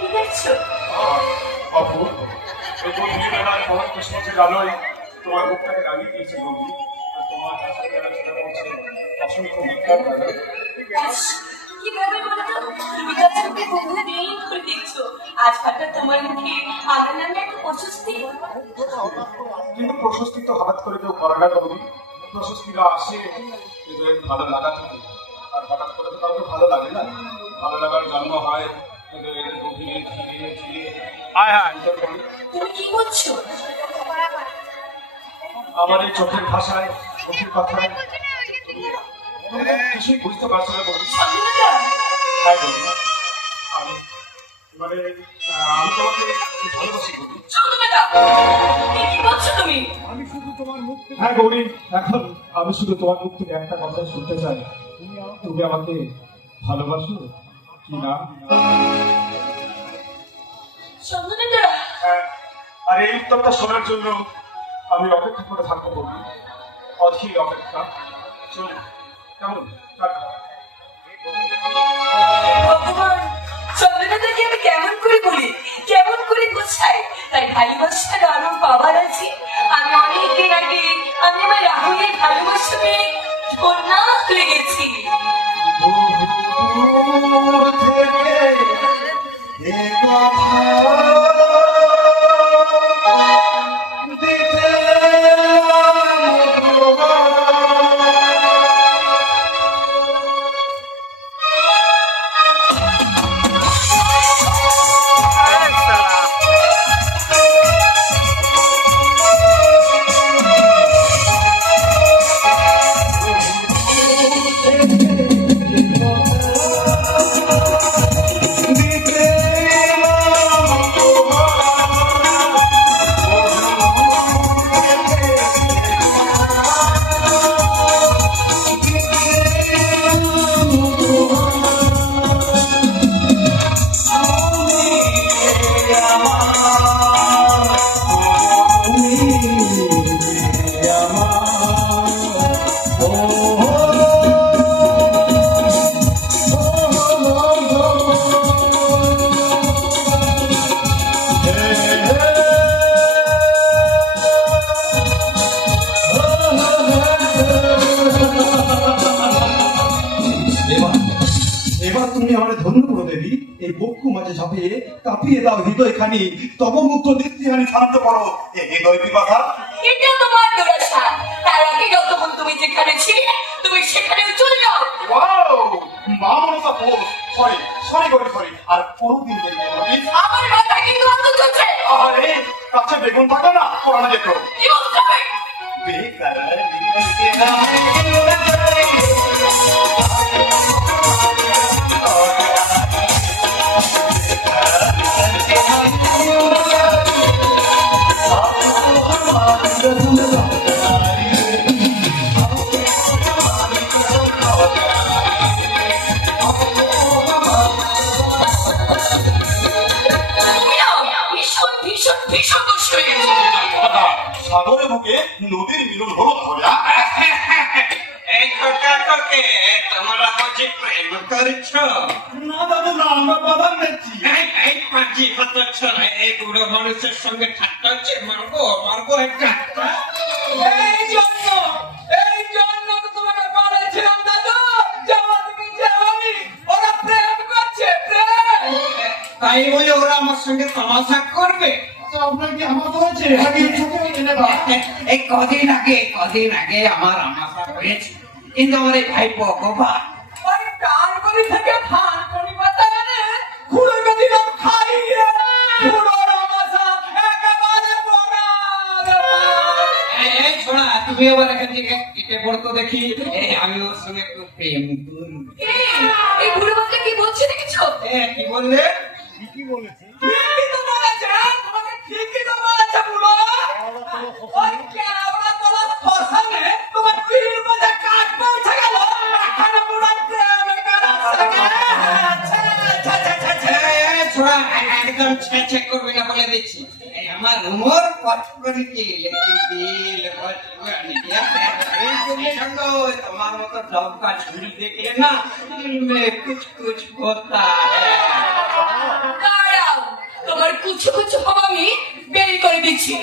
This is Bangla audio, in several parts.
কি দেখছো? অপূর্ব, এই গভীর বেলায় ভরত সূর্যের আলোয় তোমার মুখটাকে রাঙিয়ে দিয়েছে গভীর, আর তোমার কাছে ছেড়ে পড়ছে অসংখ্য মিথ্যার কথা। কিভাবে বলতো? তুমি তো আজকে বহুদিন করে দেখছো, আজ হঠাৎ তোমার মুখে আমার নামে একটা প্রশস্তি। কিন্তু প্রশস্তি তো হঠাৎ করে কেউ করে না গভীর। প্রশস্তিটা আসে হৃদয়ের ভালো লাগা থাকে, আর হঠাৎ করে তো কাউকে ভালো লাগে না। ভালো লাগার জন্ম হয় হৃদয়ের গভীরে ধীরে ধীরে। তুমি কি করছো? আমার এই চোখের ভাষায়, চোখের কথায় তুমি কিছুই বুঝতে পারছো না গভীর। হ্যাঁ গভীর, আমি মানে আমি তোমাকে ভালোবাসি গভীর। কি করছো তুমি? হ্যাঁ গৌরী, এখন আমি শুধু তোমার মুখ থেকে একটা কথা শুনতে চাই, তুমি আমাকে ভালোবাসো কি না? হ্যাঁ, আর এই উত্তরটা শোনার জন্য আমি অপেক্ষা করে থাকবো গৌরী, অধীর অপেক্ষা। চল কেমন টাটা। ভগবান, চন্দ্রনাথকে আমি কেমন করে বলি, কেমন করে বোঝাই তাই ভালোবাসার আরো পাবার আছে। আমি অনেকদিন আগে আমি আমার রাহুলের ভালোবাসা পেয়ে কন্যা হয়ে গেছি। কাঁপিয়ে দাও হৃদয় খানি, তব মুক্ত দৃষ্টিহানি শান্ত করো এ হৃদয় বিবাধা। এটা তোমার দুরাশা, তার আগে যতক্ষণ তুমি যেখানে ছিলে তুমি সেখানে চলে যাও। ওয়াও, মা মনসা পোষ, সরি সরি, আর কোনদিন দেরি করো প্লিজ। আমার মাথা কিন্তু অন্ধ চলছে। আরে কাছে বেগুন থাকে না, পোড়ানো যেত। কি বলছো? বেকার সাগরে বুকে নদীর মিলন হলো তাহলে। এই তোকে তোমরা বুঝি প্রেম করছ? না দাদু না, আমরা বাদাম নিচ্ছি। এই পাঁচি হতচ্ছ না, এই বুড়ো মানুষের সঙ্গে ঠাট্টা হচ্ছে। মারবো একটা। এই জন্য তো তোমাকে বলেছিলাম দাদু, জওয়ানকে জওয়ানি ওরা প্রেম করছে, প্রেম। তাই বলে ওরা আমার সঙ্গে তামাশা করবে? আপনার কি আমার হয়েছে? আগে চোখে এনে দাও। এই কদিন আগে আমার আমাশা হয়েছে, কিন্তু আমার এই ভাইপো গোপাল ওই টানকড়ি থেকে থানকড়ি পাতা এনে খুঁড়োকে দিলাম খাইয়ে, খুঁড়োর আমাশা একেবারে পোড়া। এই ছোড়া, তুমি আবার এখান থেকে কেটে পড়তো দেখি। আমি ওর সঙ্গে একটু প্রেম করি। এই বুড়ো বাচ্চা কি বলছে দেখেছো? কি বললে? কি বলেছি? ঠিকই তো বলেছে, তোমাকে ঠিকই তো বলেছে বুড়ো। ওই কেওড়া তোলা শ্মশানে তোমার পিঠের মধ্যে কাঠ পৌঁছে গেল, এখানে বুড়ো প্রেম ছোড়া, একদম ছেঁচে করবি না বলে দিচ্ছি। আমার উমর পটকরি তোমার মতো ডবকা ছুরি দেখলে না কুছ কুছ হতা হ্যাঁ। দাঁড়াও, কুচু কুচু হব আমি বের করে দিচ্ছি।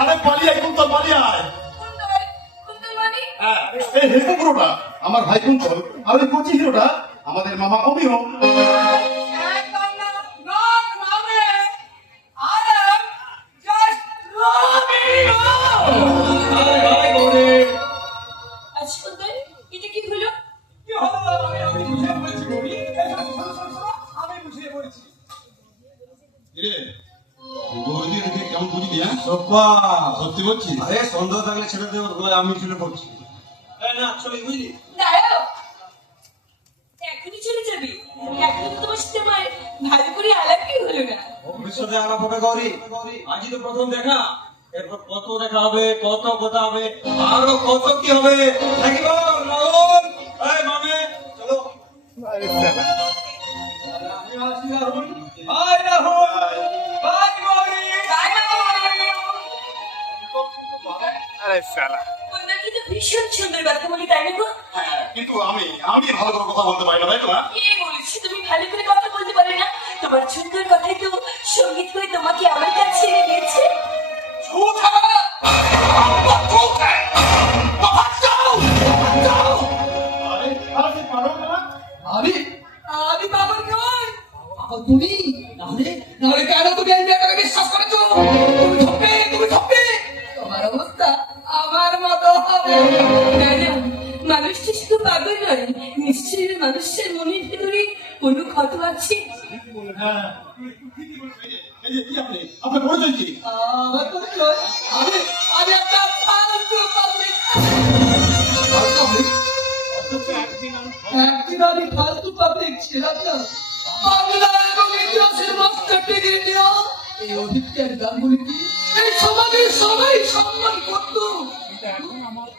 আরে পালিয়ে আয় কুন্তল, পালিয়ে আয়। কুন্তল, কুন্তল মানে? হ্যাঁ, এই হেকু পুরোটা আমার ভাই কুন্তল, আর ওই কচি হিরোটা আমাদের মামা অমিয়। একদম না, not মামে। I am just Romeo. আচ্ছা কুন্তল, এটা কি হলো? কি হলো? আমি বুঝিয়ে বলছি গৌরী। এই শোনো, শোনো, শোনো, শোনো, আমি বুঝিয়ে বলছি। গৌরী দেখে কেমন বুঝলি? হ্যাঁ, সব্বা সত্যি বলছি। আরে সন্দেহ থাকলে ছেড়ে দেওয়ার ভয় আমি চলে পড়ছি। না চলে বুঝলি দাঁড়াও, এখনই চলে যাবি? এখনো তো তোমার সাথে আমার ভালো করে আলাপই হলো না। ভবিষ্যতে আলাপ হবে গৌরী, আজই তো প্রথম দেখা, এরপর কত দেখা হবে, কত কথা হবে, আরো কত কি হবে। নাকি বল রাহুল? এই মামে চলো। আমি আসি রাহুল। বাই রাহুল। বাই গৌরী। তাই না কুন্তল কিন্তু ভীষণ সুন্দর কথা বলি, তাই না গো? হ্যাঁ, কিন্তু আমি ভালো করে কথা বলতে পারি না, তাই তো? হ্যাঁ? কে বলেছি তুমি ভালো করে কথা বলতে পারে না? তোমার সুন্দর কথাই তো সঙ্গীত হয়ে তোমাকে আমার কাছে এনে দিয়েছে। झूठ है, आपका झूठ है, बहुत जाओ, जाओ। अरे अरे पागल ना, আমি আমি বাবা নই। বাবা তুমি? নাহলে নাহলে কেন তুমি এই মেয়েটাকে বিশ্বাস করেছো? তুমি ঠকবে। তোমার অবস্থা আমার মতো হবে। না না, মানুষটা শুধু পাগল নয়, নিশ্চয়ই মানুষের মনের ভেতরে কোনো ক্ষত আছে। হ্যাঁ, এই যে কি আপনি পরিচয় কি? আমার পরিচয় আমি আমি একটা ফালতু পাবলিক। একদিন আমি ফালতু পাবলিক ছিলাম না। বাংলা এবং ইতিহাসের মাস্টার ডিগ্রি নেওয়া এই অধিকার গাঙ্গুলিকে এই সমাজে সবাই সম্মান করত।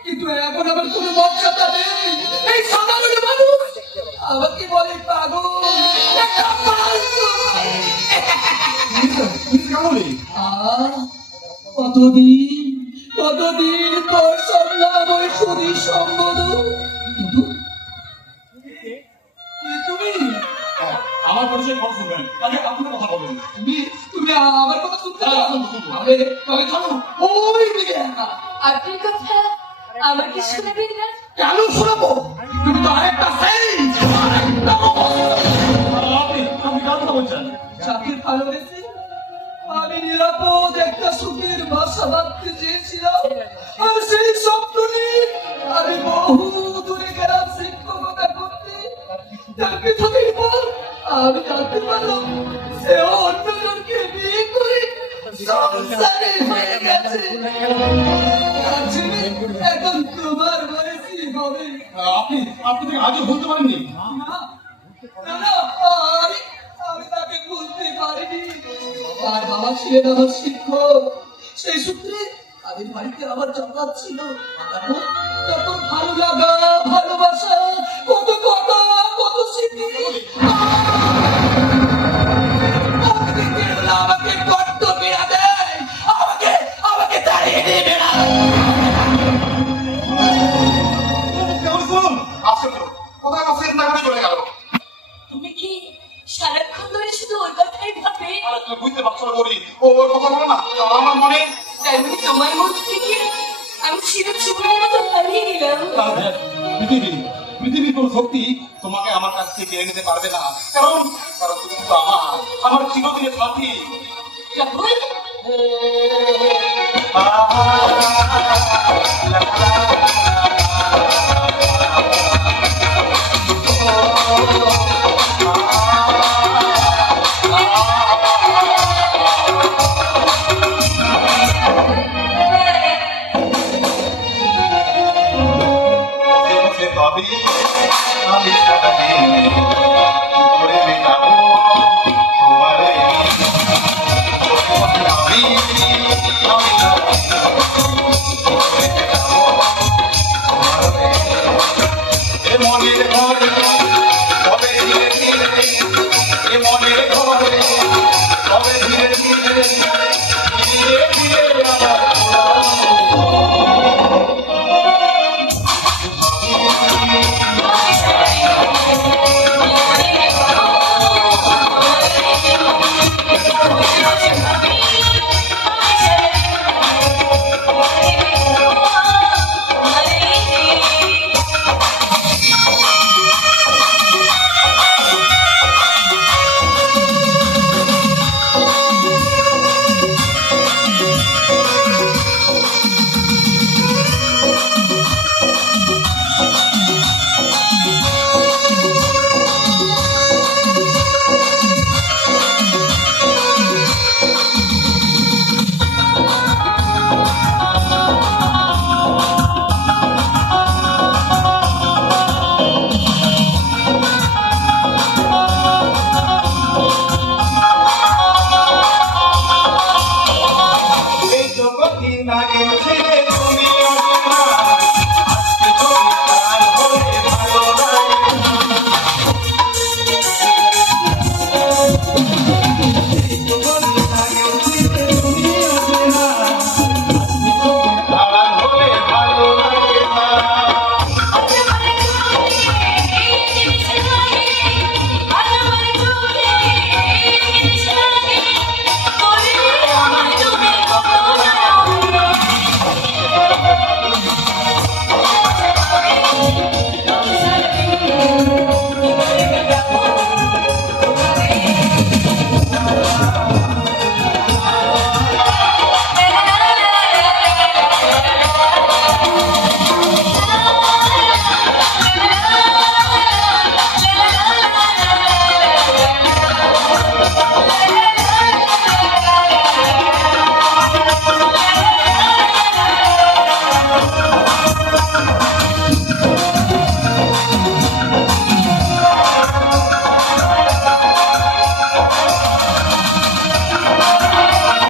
কিন্তু এখন আমার কোনো মর্যাদা নেই। এই সাধারণ মানুষ আমাকে বলে পাগল, একটা ফালতু। কেমনই? কতদিন পর শুনলাম ওই সুধী সম্বোধন। কিন্তু তুমি হ্যাঁ, আমার পরিচয় কখন শুনবেন? আগে আপনার কথা বলুন। তুমি আমার কথা শুনতে চাও? তাহলে তবে চলো ওই দিকে একা। আপনার কথা আমাকে শোনাবেন না? কেন শোনাবো? তুমি তো আরেকটা সেন্ট, আরেকটা আপনি কার কথা বলছেন? যাকে ভালোবেসে আমি নিরাপদ একটা সুখের বাসা বাঁধতে চেয়েছিলাম, আর সেই স্বপ্নটি আমি বহু দূরে গেলাম শিক্ষকতা করতে। তার পৃথিবীর পর আমি জানতে পারলাম সেও অন্যজনকে বিয়ে করে সংসারে হয়ে গেছে। তার ছেলে এখন তোমার বয়সী হবে। আপনি তো আজও বলতে পারেননি? আমি তাকে বুঝতে পারিনি। তার বাবা ছিলেন আমার শিক্ষক, সেই সূত্রে তাদের বাড়িতে আমার যাতায়াত ছিল। তারপর ভালো লাগা, ভালোবাসা, কত কথা, কত স্মৃতি। আমাকে বড্ড পীড়া দেয়, আমাকে তাড়িয়ে দিয়ে বেড়ায়। শুনুন, আসতে তো কোথায় কাছে চিন্তা করে চলে গেল। তুমি কি সারাক্ষণ ধরে শুধু ওর কথাই ভাবে? আরে তুমি বুঝতে পারছো না গৌরী, ওর কথা বলো না, আমার মনে তার মানে তোমার মধ্যে থেকে আমি চিরজীবনের মতো হারিয়ে গেলাম। পৃথিবীর কোন শক্তি তোমাকে আমার কাছ থেকে কেড়ে নিতে পারবে না, কারণ তুমি তো আমার চিরদিনের সাথী। রাহুল, আমি সারাদিন করে না